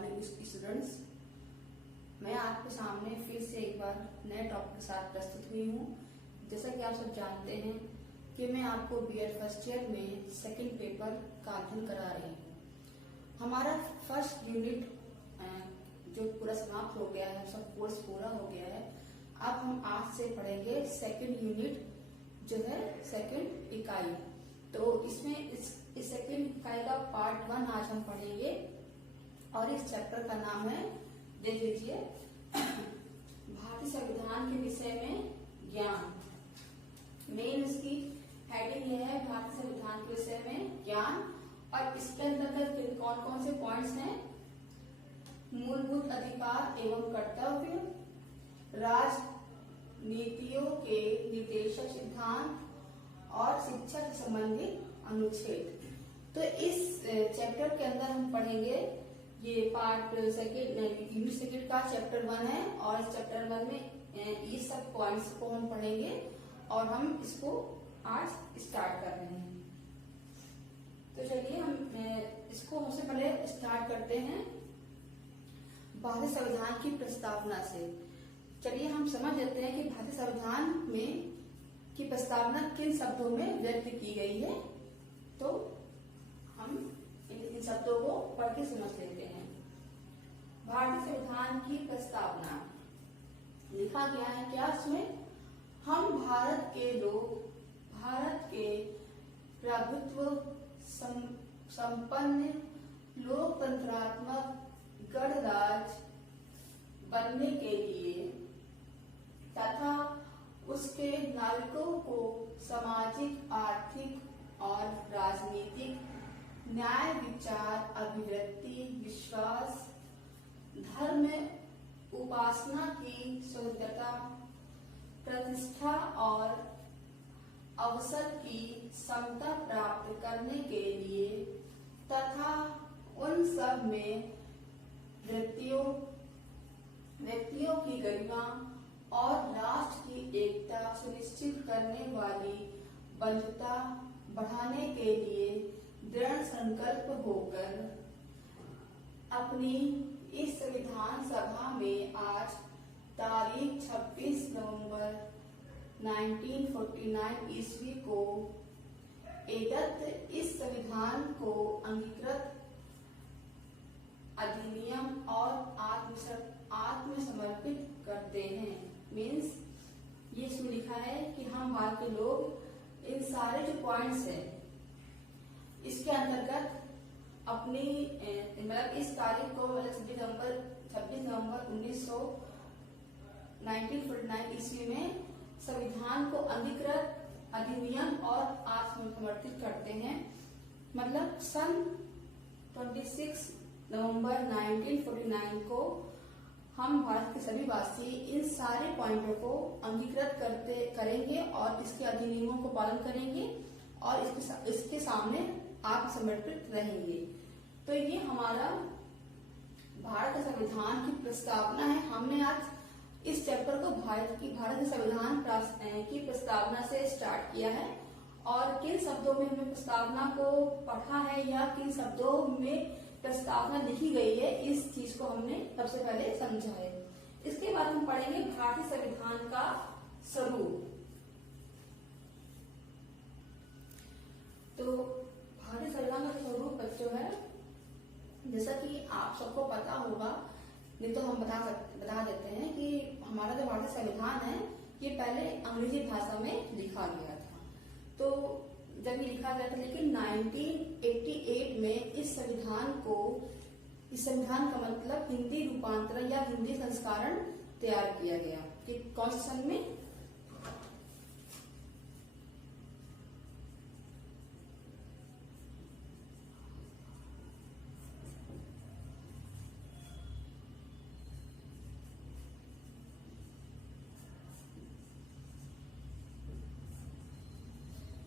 Morning students. मैं आपके सामने फिर से एक बार नए टॉपिक के साथ प्रस्तुत हुई हूँ। जैसा कि आप सब जानते हैं कि मैं आपको बीएड फर्स्ट ईयर में सेकंड पेपर का अध्ययन करा रही हूँ। हमारा फर्स्ट यूनिट जो पूरा समाप्त हो गया है, सब कोर्स पूरा हो गया है। अब हम आज से पढ़ेंगे सेकंड यूनिट जो है सेकंड इकाई। तो इसमें इस सेकंड इकाई का पार्ट 1 आज हम पढ़ेंगे और इस चैप्टर का नाम है, देख लीजिए, भारतीय संविधान के विषय में ज्ञान। मेन इसकी हेडिंग यह है, भारतीय संविधान के विषय में ज्ञान। और इसके अंतर्गत कौन कौन से पॉइंट्स हैं? मूलभूत अधिकार एवं कर्तव्य, राजनीतियों के निर्देशक सिद्धांत और शिक्षा से संबंधित अनुच्छेद। तो इस चैप्टर के अंदर हम पढ़ेंगे, ये पार्ट यूनिट सेकंड का चैप्टर 1 है और इस चैप्टर 1 में ये सब पॉइंट्स को हम पढ़ेंगे और हम इसको आज स्टार्ट कर रहे हैं। तो चलिए हम इसको सबसे पहले स्टार्ट करते हैं भारतीय संविधान की प्रस्तावना से। चलिए हम समझ लेते हैं कि भारतीय संविधान में की प्रस्तावना किन शब्दों में व्यक्त की गई है। तो हम इन शब्दों को पढ़ के समझ लेते हैं। भारतीय संविधान की प्रस्तावना लिखा गया है क्या इसमें? हम भारत के लोग भारत के प्रभुत्व संपन्न लोकतंत्रात्मक गणराज्य बनने के लिए तथा उसके नागरिकों को सामाजिक, आर्थिक और राजनीतिक न्याय, विचार, अभिव्यक्ति, विश्वास, धर्म, उपासना की स्वतंत्रता, प्रतिष्ठा और अवसर की समता प्राप्त करने के लिए तथा उन सब में व्यक्तियों की गरिमा और राष्ट्र की एकता सुनिश्चित करने वाली बंधुता बढ़ाने के लिए दृढ़ संकल्प होकर अपनी इस संविधान सभा में आज तारीख 26 नवंबर 1949 ईस्वी को एतत् इस संविधान को अंगीकृत अधिनियम और आत्मसमर्पित करते हैं। मीन्स ये इसमें लिखा है कि हम भारत के लोग इन सारे जो पॉइंट्स हैं इसके अंतर्गत अपनी मतलब इस तारीख को मतलब 26 नवंबर 1949 ईस्वी में संविधान को अंगीकृत अधिनियम और आत्मसमर्पित करते हैं। मतलब सन 26 नवंबर 1949 को हम भारत के सभी वासी इन सारे पॉइंटों को अंगीकृत करेंगे और इसके अधिनियमों को पालन करेंगे और इसके सामने आप समर्पित रहेंगे। तो ये हमारा भारत के संविधान की प्रस्तावना है। हमने आज इस चैप्टर को भारत के संविधान की प्रस्तावना से स्टार्ट किया है और किन शब्दों में हमने प्रस्तावना को पढ़ा है या किन शब्दों में प्रस्तावना लिखी गई है, इस चीज को हमने सबसे पहले समझा है। इसके बाद हम पढ़ेंगे भारतीय संविधान का स्वरूप। तो भारतीय संविधान का स्वरूप बच्चों है, जैसा कि आप सबको पता होगा, नहीं तो हम बता देते हैं कि हमारा जो भारतीय संविधान है ये पहले अंग्रेजी भाषा में लिखा गया था। तो जब ये लिखा गया था, लेकिन 1988 में इस संविधान का मतलब हिंदी रूपांतरण या हिंदी संस्करण तैयार किया गया। कि कौन से सन में?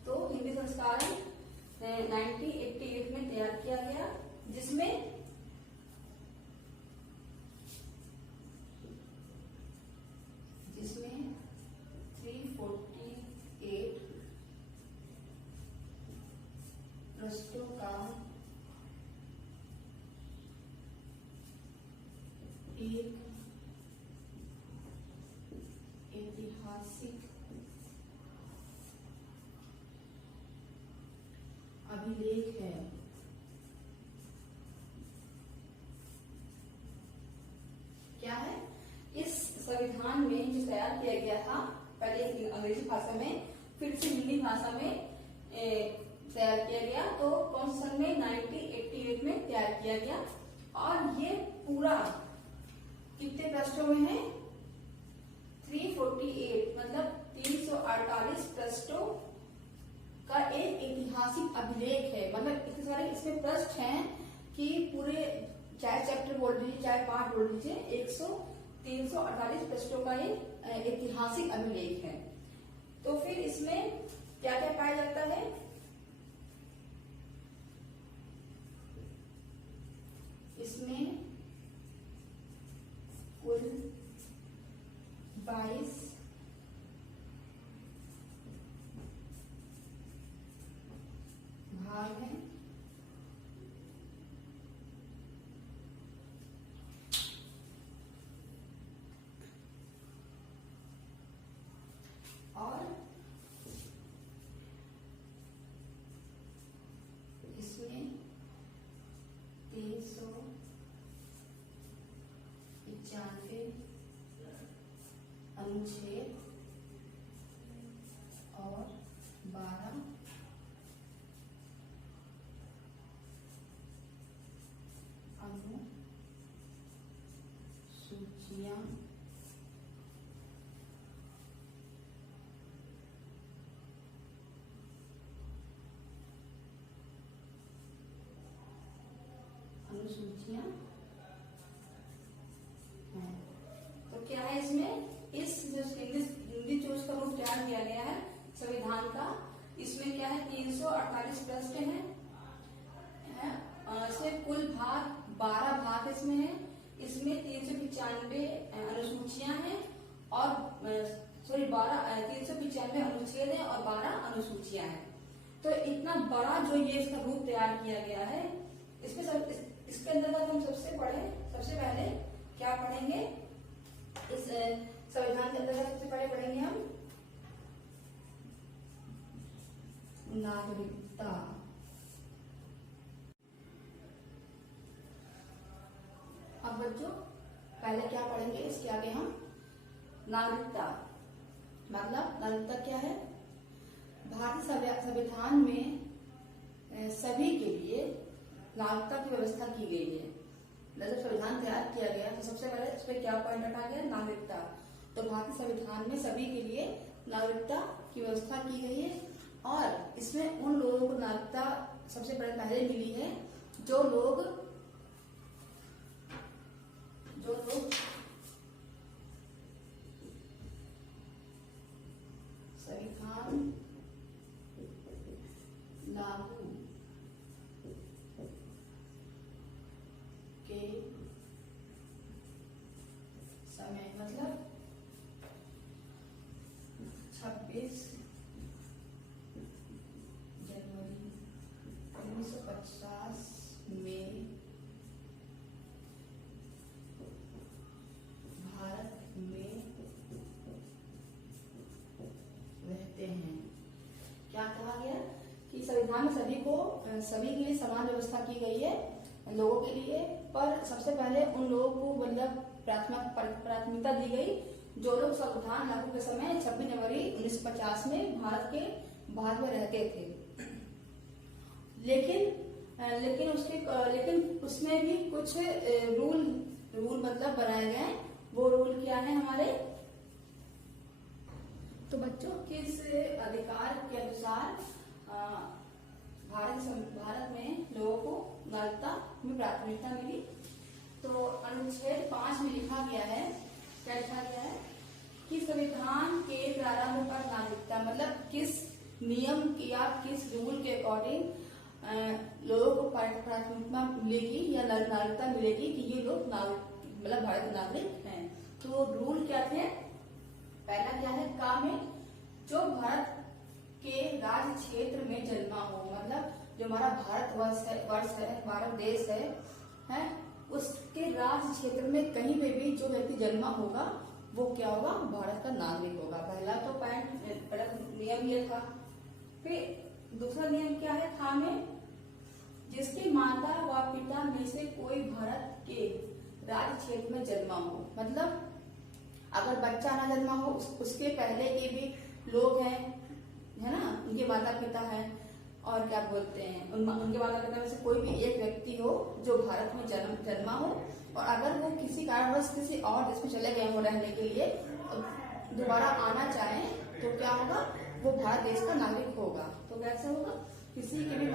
तो हिंदी संस्करण 1988 में तैयार किया गया, जिसमें जिसमें 348 पृष्ठों का एक ऐतिहासिक अभिलेख है। क्या है? इस संविधान में जो तैयार किया गया था, पहले अंग्रेजी भाषा में, फिर से हिंदी भाषा में तैयार किया गया। तो कौन से सन में? 1988 में तैयार किया गया। और ये पूरा कितने पृष्ठों में है? 348, मतलब 348 पृष्ठों का एक ऐतिहासिक अभिलेख है। मतलब इतने सारे इसमें पृष्ठ हैं कि पूरे, चाहे चैप्टर बोल लीजिए चाहे पार्ट बोल लीजिए, 348 पृष्ठों का एक ऐतिहासिक अभिलेख है। तो फिर इसमें क्या क्या पाया जाता है? इसमें कुल 22 भाग हैं। और इसमें 395 अनुच्छेद और 12 अनुसूचियां हैं। तो क्या है इसमें? इस जो हिंदी चूज का रूप तैयार किया गया है संविधान का, इसमें क्या है? 348 पृष्ठ हैं। इसमें कुल भाग 12 भाग इसमें है। इसमें 395 अनुसूचियां हैं और 395 अनुच्छेद हैं और 12 अनुसूचियां हैं। तो इतना बड़ा जो ये इसका रूप तैयार किया गया है, इसमें इसके अंतर्गत हम सबसे पहले क्या पढ़ेंगे? इस संविधान के अंतर्गत सबसे पहले पढ़ेंगे हम नागरिकता। अब बच्चों पहले क्या पढ़ेंगे? इसके आगे हम नागरिकता। मतलब नागरिकता क्या है? भारतीय संविधान में सभी के लिए नागरिकता की व्यवस्था की गई है। जब संविधान तैयार किया गया तो सबसे पहले इस पे क्या पॉइंट रखा गया? नागरिकता। तो भारतीय संविधान में सभी के लिए नागरिकता की व्यवस्था की गई है। और इसमें उन लोगों को नागरिकता सबसे पहले मिली है जो लोग संविधान लागू के समय, मतलब 26 जनवरी 1950 में भारत में रहते हैं। क्या कहा गया? कि संविधान में सभी के लिए समान व्यवस्था की गई है लोगों के लिए, पर सबसे पहले उन लोगों को मतलब प्राथमिकता दी गई जो लोग संविधान लागू के समय 26 जनवरी 1950 में भारत में रहते थे। लेकिन उसमें भी कुछ रूल मतलब बनाए गए। वो रूल क्या है हमारे? तो बच्चों किस अधिकार के अनुसार भारत में लोगों को नागरिकता में प्राथमिकता मिली? तो अनुच्छेद 5 में लिखा गया है, क्या लिखा गया है? कि संविधान के प्रारंभ पर नागरिकता, मतलब किस नियम या किस रूल के अकॉर्डिंग लोगों को प्राथमिकता मिलेगी या नागरिकता मिलेगी कि ये लोग मतलब भारत नागरिक हैं। तो रूल क्या थे? पहला क्या है? का में जो भारत के राज्य क्षेत्र में जन्मा हो, मतलब जो हमारा भारत देश है, उसके राज्य क्षेत्र में कहीं पे भी जो व्यक्ति जन्मा होगा वो क्या होगा, भारत का नागरिक होगा। पहला तो पहला नियम ये था। फिर दूसरा नियम क्या है, था में जिसके माता व पिता में से कोई भारत के राज्य क्षेत्र में जन्मा हो, मतलब अगर बच्चा ना जन्मा हो उसके पहले के भी लोग हैं, है ना, उनके माता पिता हैं, और क्या बोलते हैं उनके माता पिता में से कोई भी एक व्यक्ति हो जो भारत में जन्मा हो, और अगर वो किसी कारणवश किसी और देश में चले गए हो रहने के लिए, दोबारा आना चाहें तो क्या होगा, वो भारत देश का नागरिक होगा। तो कैसे होगा, किसी के भी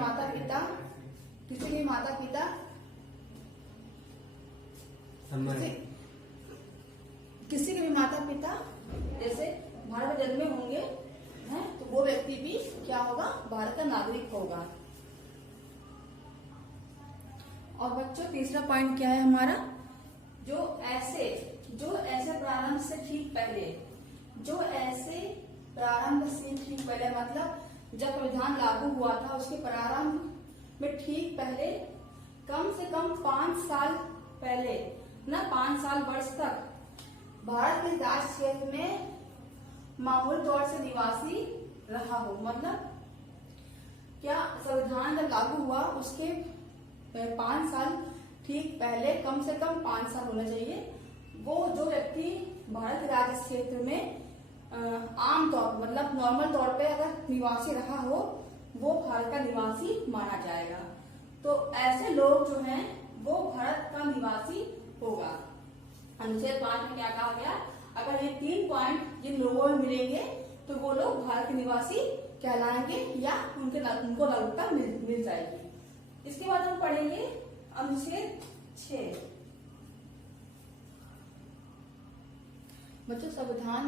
माता पिता जैसे भारत में जन्मे होंगे हैं, तो वो व्यक्ति भी क्या होगा, भारत का नागरिक होगा। और बच्चों तीसरा पॉइंट क्या है हमारा, जो ऐसे प्रारंभ से ठीक पहले, मतलब जब संविधान लागू हुआ था उसके प्रारंभ में ठीक पहले, कम से कम 5 साल पहले ना 5 साल वर्ष तक भारत के राज्य क्षेत्र में मामूली तौर से निवासी रहा हो। मतलब क्या संविधान जब लागू हुआ उसके 5 साल ठीक पहले कम से कम 5 साल होना चाहिए, वो जो व्यक्ति भारत के राज्य क्षेत्र में आम तौर मतलब नॉर्मल तौर पे अगर निवासी रहा हो वो भारत का निवासी माना जाएगा। तो ऐसे लोग जो हैं वो भारत का निवासी होगा। अनुच्छेद 5 में क्या कहा गया, अगर ये 3 पॉइंट जिन लोगों में मिलेंगे तो वो लोग भारत के निवासी कहलाएंगे या उनको नागरिकता मिल जाएगी। इसके बाद हम पढ़ेंगे अनुच्छेद 6। बच्चों संविधान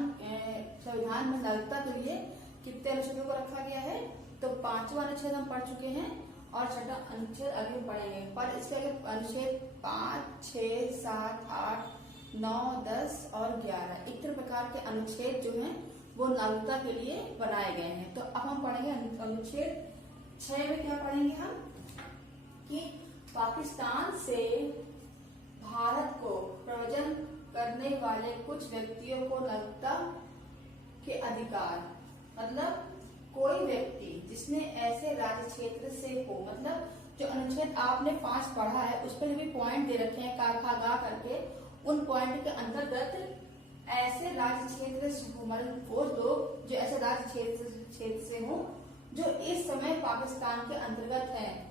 में नागरिकता के लिए कितने अनुच्छेदों को रखा गया है, तो 5वां अनुच्छेद हम पढ़ चुके हैं और 6ठा अनुच्छेद अभी पढ़ेंगे। पर इसके आगे अनुच्छेद 5, 6, 7, 8, 9, 10 और 11 इतने प्रकार के अनुच्छेद जो हैं वो नागरिकता के लिए बनाए गए हैं। तो अब हम पढ़ेंगे अनुच्छेद 6 में क्या पढ़ेंगे हम, कि पाकिस्तान से भारत को प्रव्रजन करने वाले कुछ व्यक्तियों को नागरिकता के अधिकार, मतलब कोई व्यक्ति जिसने ऐसे राज्य क्षेत्र से हो, मतलब जो अनुच्छेद आपने 5 पढ़ा है उस पर भी पॉइंट दे रखे हैं का खा गा करके, उन पॉइंट के अंतर्गत ऐसे राज्य क्षेत्र से हो, मतलब वो लोग जो ऐसे राज्य क्षेत्र से हो जो इस समय पाकिस्तान के अंतर्गत है,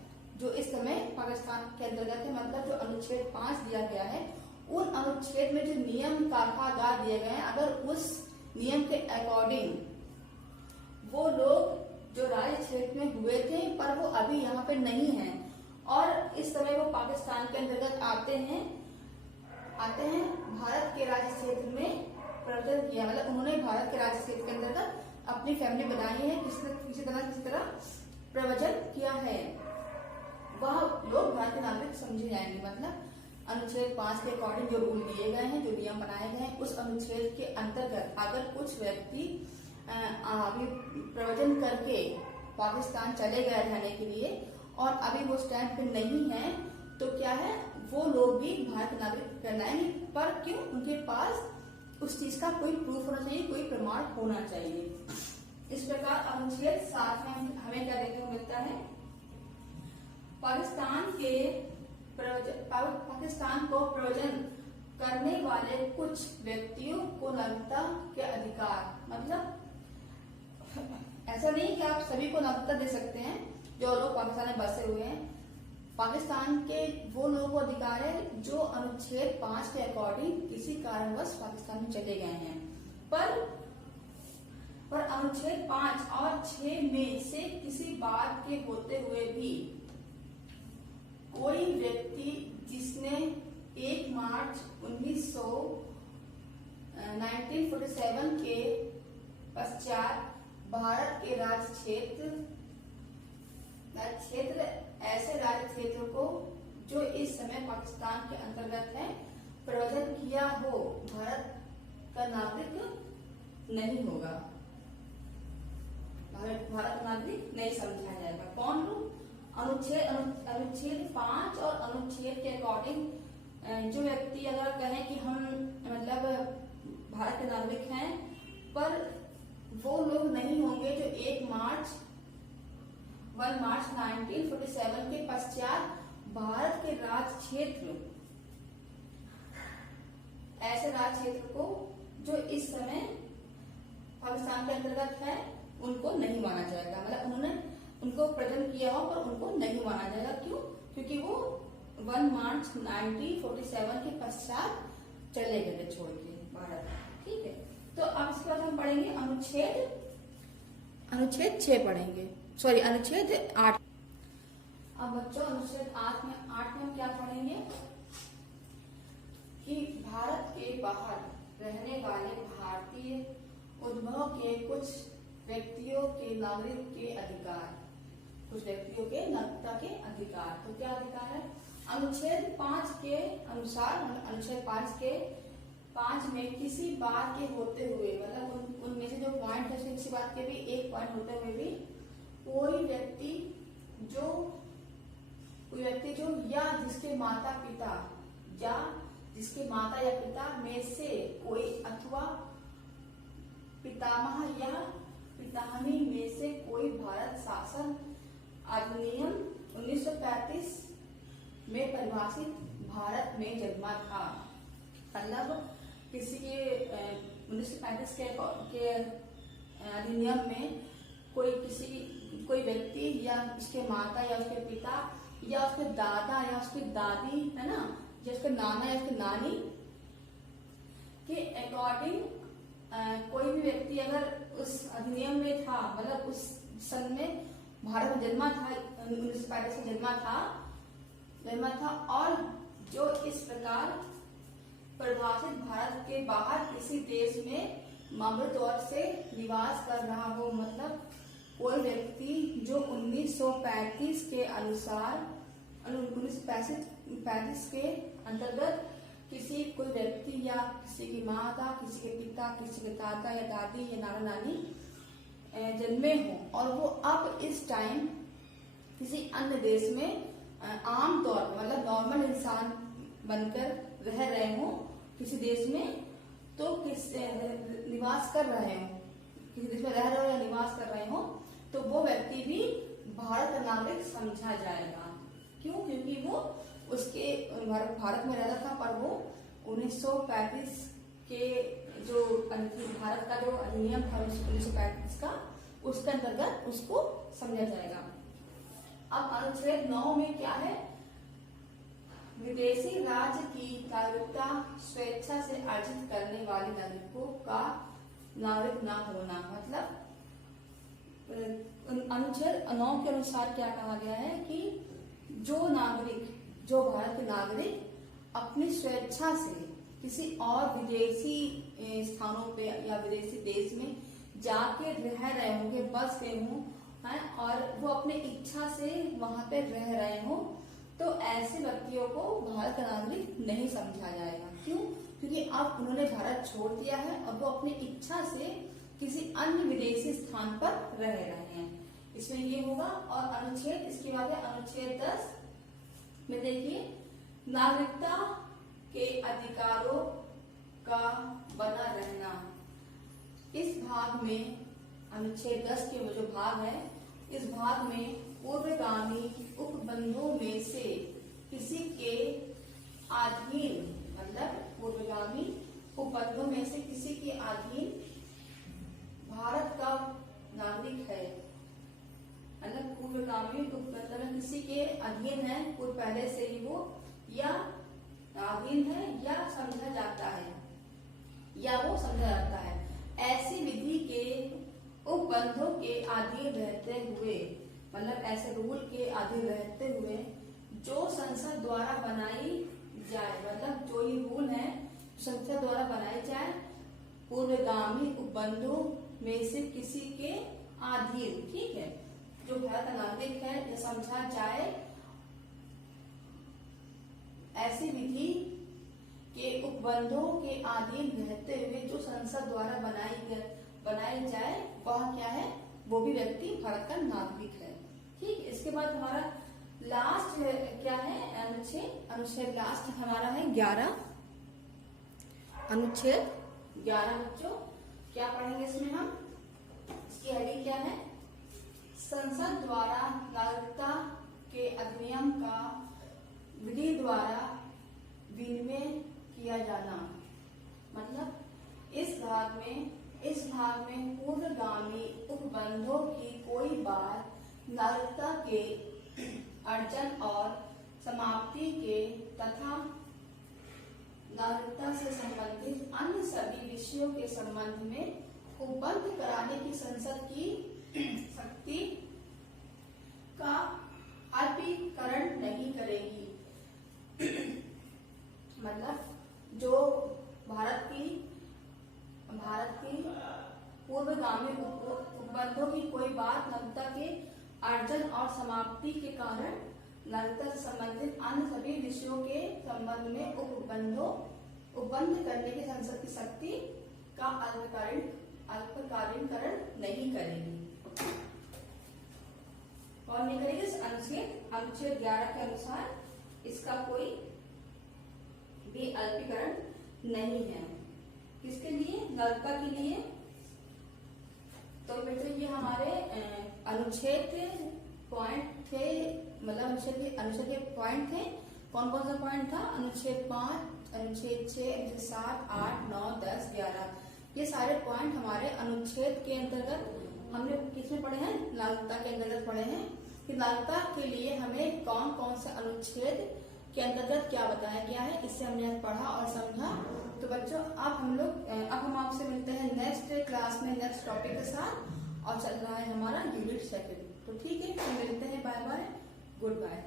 मतलब जो अनुच्छेद 5 दिया गया है उन अनुच्छेद में जो नियम गा दिए गए हैं, अगर उस नियम के अकॉर्डिंग वो लोग जो राज्य क्षेत्र में हुए थे पर वो अभी यहाँ पे नहीं हैं और इस समय वो पाकिस्तान के अंतर्गत आते हैं भारत के राज्य क्षेत्र में प्रवर्तन किया, मतलब उन्होंने भारत के राज्य क्षेत्र के अंतर्गत अपनी फैमिली बनाई है, किसी तरह प्रवचन किया है, वह लोग भारत के नागरिक समझे जाएंगे। मतलब अनुच्छेद 5 के अकॉर्डिंग जो रूल दिए गए हैं, जो नियम बनाए गए हैं, उस अनुच्छेद के अंतर्गत अगर कुछ व्यक्ति अभी प्रवचन करके पाकिस्तान चले गए रहने के लिए और अभी वो स्टैंड पे नहीं है, तो क्या है, वो लोग भी भारत नागरिक कहलाएंगे। पर क्यों, उनके पास उस चीज का कोई प्रूफ होना चाहिए, कोई प्रमाण होना चाहिए। इस प्रकार अनुच्छेद 7 में हमें क्या देखने को मिलता है, पाकिस्तान को प्रव्रजन करने वाले कुछ व्यक्तियों को नागरिकता के अधिकार, मतलब ऐसा नहीं कि आप सभी को नागरिकता दे सकते हैं जो लोग पाकिस्तान में बसे हुए हैं। पाकिस्तान के वो लोगों को अधिकार है जो अनुच्छेद 5 के अकॉर्डिंग किसी कारणवश पाकिस्तान में चले गए हैं। पर अनुच्छेद 5 और 6 में से किसी बात के होते हुए भी कोई व्यक्ति जिसने 1 मार्च 1947 के पश्चात भारत के ऐसे राज्य क्षेत्र को जो इस समय पाकिस्तान के अंतर्गत है प्रवर्तन किया हो, भारत का नागरिक नहीं होगा, भारत का नागरिक नहीं समझा जाएगा। कौन लोग, अनुच्छेद 5 और अनुच्छेद के अकॉर्डिंग जो व्यक्ति अगर कहें कि हम मतलब भारत के नागरिक हैं, पर वो लोग नहीं होंगे जो 1 मार्च 1947 के पश्चात भारत के राज्य क्षेत्र, ऐसे राज्य क्षेत्र को जो इस समय पाकिस्तान के अंतर्गत है, उनको नहीं माना जाएगा। मतलब उन्होंने उनको प्रेजेंट किया हो पर उनको नहीं माना जाएगा। क्यों? क्योंकि वो 1 मार्च 1947 के पश्चात चले गए थे छोड़ के भारत। ठीक है, तो अब इसके बाद हम पढ़ेंगे अनुच्छेद 6 पढ़ेंगे, सॉरी अनुच्छेद 8। अब बच्चों अनुच्छेद 8 में हम क्या पढ़ेंगे कि भारत के बाहर रहने वाले भारतीय उद्भव के कुछ व्यक्तियों के नागरिक के अधिकार, कुछ व्यक्तियों के नागरिकता के अधिकार। तो क्या अधिकार है? अनुच्छेद 5 के अनुसार, अनुच्छेद 5 में किसी बात के होते हुए, मतलब उनमें से जो पॉइंट है किसी बात के भी एक पॉइंट होते हुए भी कोई व्यक्ति जो या जिसके माता पिता या पिता में से कोई अथवा पितामह या पितामही में से कोई भारत शासन अधिनियम 1935 में परिभाषित भारत में जन्मा था। मतलब किसी के 1935 के अधिनियम में कोई व्यक्ति या उसके माता या उसके पिता या उसके दादा या उसकी दादी, है ना, या उसके नाना या उसकी नानी के अकॉर्डिंग कोई भी व्यक्ति अगर उस अधिनियम में था, मतलब उस सन में भारत में जन्मा था, 1935 में जन्मा था और जो इस प्रकार परिभाषित भारत के बाहर किसी देश में मामूली तौर से निवास कर रहा हो, मतलब कोई व्यक्ति जो 1935 के अनुसार 1935 के अंतर्गत कोई व्यक्ति या किसी की माता, किसी के पिता, किसी के दादा या दादी या नाना नानी जन्मे हो और वो अब इस टाइम किसी अन्य देश में आम तौर पर, मतलब नॉर्मल इंसान बनकर रह रहे हो किसी देश में, तो निवास कर रहे हो, किसी देश में रह रहे हो या निवास कर रहे हो, तो वो व्यक्ति भी भारत का नागरिक समझा जाएगा। क्यों? क्योंकि वो उसके भारत में रहता था, पर वो 1935 के जो भारत का जो अधिनियम था 1935 का, उसके अंतर्गत उसको समझा जाएगा। अब अनुच्छेद 9 में क्या है? विदेशी राज्य की नागरिकता स्वेच्छा से अर्जित करने वाले नागरिकों का नागरिक न होना। मतलब अनुच्छेद 9 के अनुसार क्या कहा गया है कि जो भारत के नागरिक अपनी स्वेच्छा से किसी और विदेशी स्थानों पे या विदेशी देश में जाके रह रहे होंगे, बस गए हों, और वो अपने इच्छा से वहां पे रह रहे हो, तो ऐसे व्यक्तियों को भारत का नागरिक नहीं समझा जाएगा। क्यों? क्योंकि अब उन्होंने भारत छोड़ दिया है और वो अपनी इच्छा से किसी अन्य विदेशी स्थान पर रह रहे हैं, इसमें ये होगा। और अनुच्छेद इसके बाद है अनुच्छेद 10 में देखिए, नागरिकता के अधिकारों का बना रहना। इस भाग में अनुच्छेद 10 के जो भाग है, इस भाग में पूर्वगामी उपबंधों में से किसी के अधीन, मतलब पूर्वगामी उपबंधों में से किसी के अधीन भारत का नागरिक है, मतलब पूर्वगामी उपबंधों में किसी के अधीन है, कोई पहले से ही वो या अधीन है या समझा जाता है या वो समझा जाता है, ऐसी विधि के उपबंधों के अधीन रहते हुए, मतलब ऐसे रूल के अधीन रहते हुए जो संसद द्वारा बनाई जाए, मतलब जो ये रूल है संसद द्वारा बनाई जाए, पूर्वगामी उपबंधों में से किसी के अधीन, ठीक है, जो भारत का नागरिक है, यह समझा जाए, ऐसी विधि के उपबंधों के अधीन रहते हुए जो संसद द्वारा बनाई जाए, वह क्या है? वो भी व्यक्ति भारत का नागरिक है। ठीक, इसके बाद हमारा लास्ट क्या है अनुच्छेद, अनुच्छेद लास्ट हमारा है 11, अनुच्छेद 11 बच्चों। क्या पढ़ेंगे इसमें हम, इसकी हेडिंग क्या है, संसद द्वारा नागरिकता के अधिनियम का विधि द्वारा विनिमय किया जाना। मतलब इस भाग में पूर्वगामी उपबंधों की कोई बात नागरिकता के अर्जन और समाप्ति के तथा नागरिकता से संबंधित अन्य सभी विषयों के संबंध में उपबंध कराने की संसद की शक्ति का अल्पीकरण नहीं करेगी। मतलब जो भारत की पूर्वगामी उपबंधों की कोई बात नागरिकता के अर्जन और समाप्ति के कारण नागरिकता से संबंधित अन्य सभी विषयों के संबंध में उपबंध करने की संसद की शक्ति का अल्पकालीनकरण नहीं करेगी। और नहीं करेगी इस अनुच्छेद 11 के अनुसार इसका कोई भी अल्पीकरण नहीं है। किसके लिए, नागरिकता के लिए। तो बेटे ये हमारे अनुच्छेद पॉइंट थे, मतलब अनुच्छेद के पॉइंट थे। कौन कौन सा पॉइंट था, अनुच्छेद 5, अनुच्छेद 6, अनुच्छेद 7, 8, 9, 10, 11, ये सारे पॉइंट हमारे अनुच्छेद के अंतर्गत हमने किसमें पढ़े हैं, नागरिकता के अंतर्गत पढ़े हैं कि नागरिकता के लिए हमें कौन कौन से अनुच्छेद के अंतर्गत क्या बताया गया है, इससे हमने पढ़ा और समझा। तो बच्चों अब हम आपसे मिलते हैं नेक्स्ट क्लास में नेक्स्ट टॉपिक के साथ, और चल रहा है हमारा यूनिट 2। तो ठीक है, फिर मिलते हैं, बाय बाय, गुड बाय।